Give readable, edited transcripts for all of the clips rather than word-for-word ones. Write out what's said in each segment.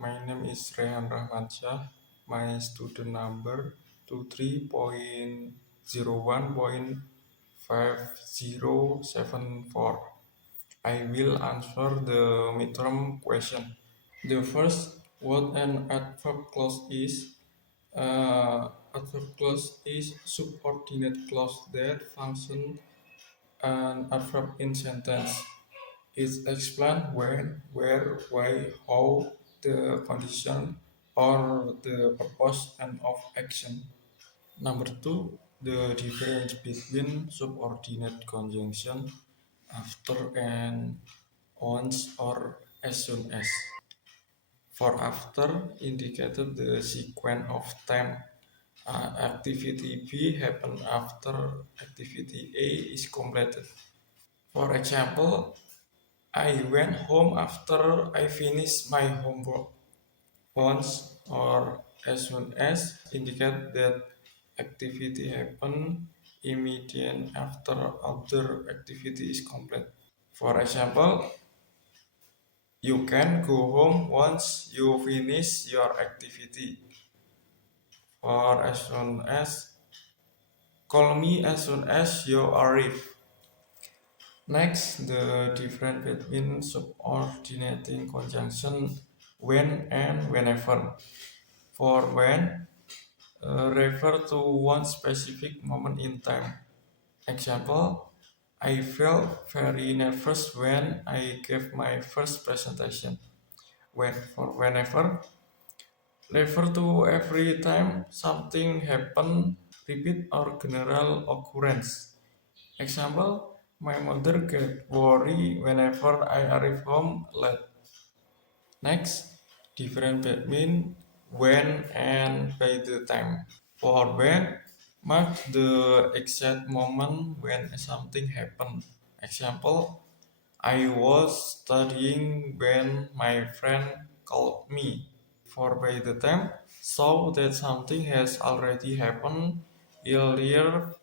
My name is Rehan Rahmansyah. My student number 23.01.5074. I will answer the midterm question. The first, what an adverb clause is. Adverb clause is subordinate clause that function an adverb in sentence. It explains when, where, why, how, the condition, or the purpose and of action. Number two, the difference between subordinate conjunction after and once or as soon as. For after indicated the sequence of time. Activity B happen after activity A is completed. For example, I went home after I finished my homework. Once or as soon as indicate that activity happen immediately after other activity is complete. For example, you can go home once you finish your activity. For as soon as, call me as soon as you arrive. Next, the difference between subordinating conjunction when and whenever. For when, refer to one specific moment in time. Example, I felt very nervous when I gave my first presentation. When, for whenever, refer to every time something happen, repeat or general occurrence. Example, my mother get worried whenever I arrive home late. Next, difference between when and by the time. For when, mark the exact moment when something happened. Example, I was studying when my friend called me. For by the time, show that something has already happened earlier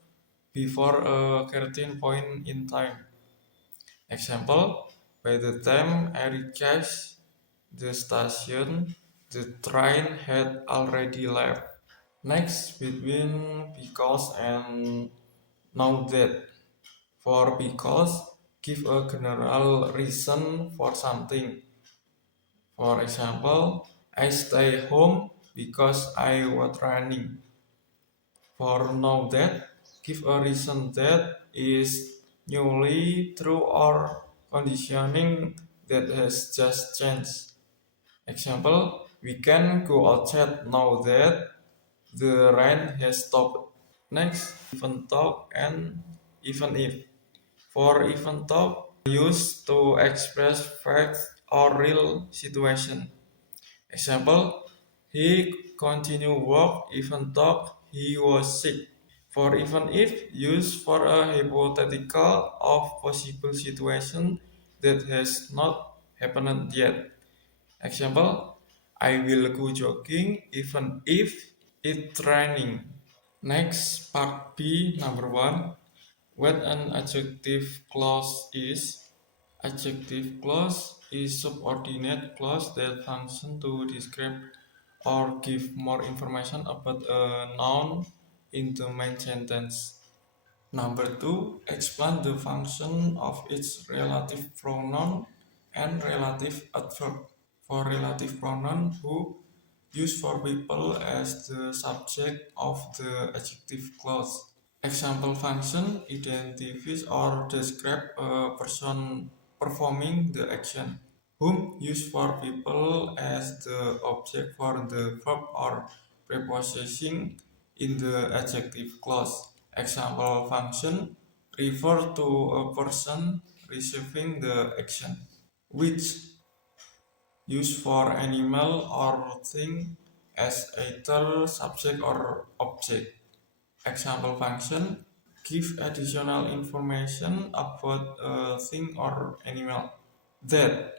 before a certain point in time. Example, by the time I reached the station, the train had already left. Next, between because and now that. For because, give a general reason for something. For example, I stay home because I was running. For know that, give a reason that is newly true or conditioning that has just changed. Example, we can go outside now that the rain has stopped. Next, even though and even if. For even though used to express facts or real situation. Example, he continued work even though he was sick. For even if used for a hypothetical of possible situation that has not happened yet. Example, I will go jogging even if it's raining. Next, part B, number 1. What an adjective clause is. Adjective clause is subordinate clause that function to describe or give more information about a noun in the main sentence. Number 2, explain the function of its relative pronoun and relative adverb. For relative pronoun, who, used for people as the subject of the adjective clause. Example function identifies or describe a person performing the action. Whom, used for people as the object for the verb or preposition in the adjective clause. Example function refer to a person receiving the action. Which, used for animal or thing as either subject or object. Example function give additional information about a thing or animal. That,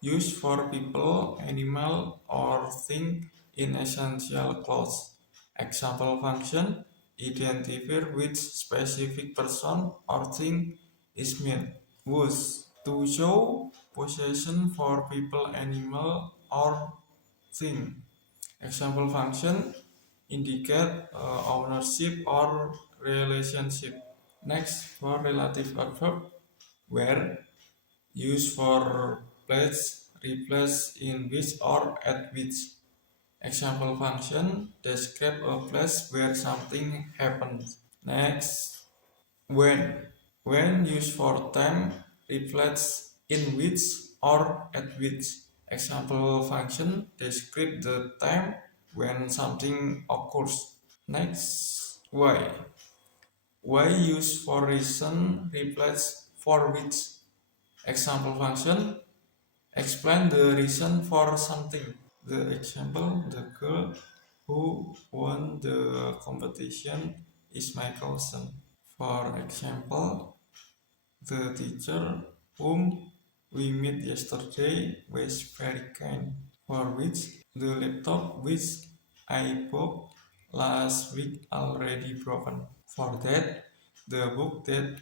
used for people, animal, or thing in essential clause. Example function identify which specific person or thing is meant. Whose, to show possession for people, animal, or thing. Example function indicate ownership or relationship. Next, for relative adverb, where used for place, replace in which or at which. Example function describe a place where something happens. Next, when. When used for time, reflects in which or at which. Example function describe the time when something occurs. Next, why. Why used for reason, reflects for which. Example function explain the reason for something. The example, the girl who won the competition is my cousin. For example, the teacher whom we met yesterday was very kind. For which, the laptop which I bought last week already broken. For that, the book that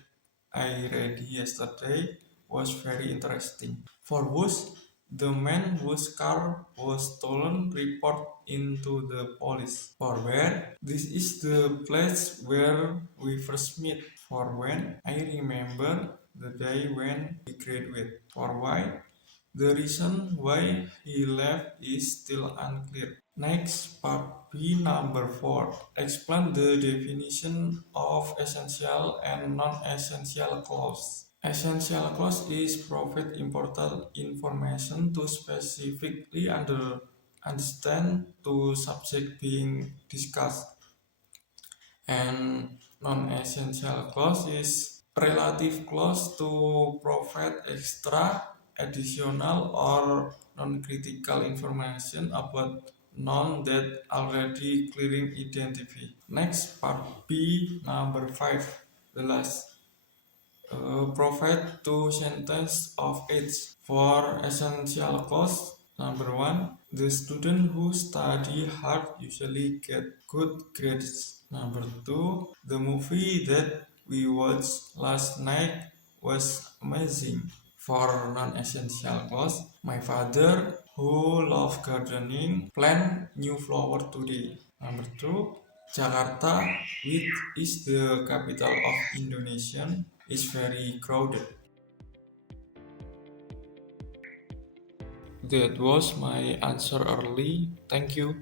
I read yesterday was very interesting. For whose, the man whose car was stolen report into the police. For where, this is the place where we first meet. For when, I remember the day when we graduated. For why, the reason why he left is still unclear. Next, part B number 4. Explain the definition of essential and non-essential clause. Essential clause is provide important information to specifically understand to subject being discussed. And non-essential clause is relative clause to provide extra, additional, or non-critical information about known that already clearly identified. Next, part B number 5, the last. Provide two sentences of each. For essential clause, number 1, the student who study hard usually get good grades. Number 2, the movie that we watched last night was amazing. For non-essential clause, my father, who loves gardening, planted new flower today. Number 2, Jakarta, which is the capital of Indonesia, is very crowded. That was my answer early. Thank you.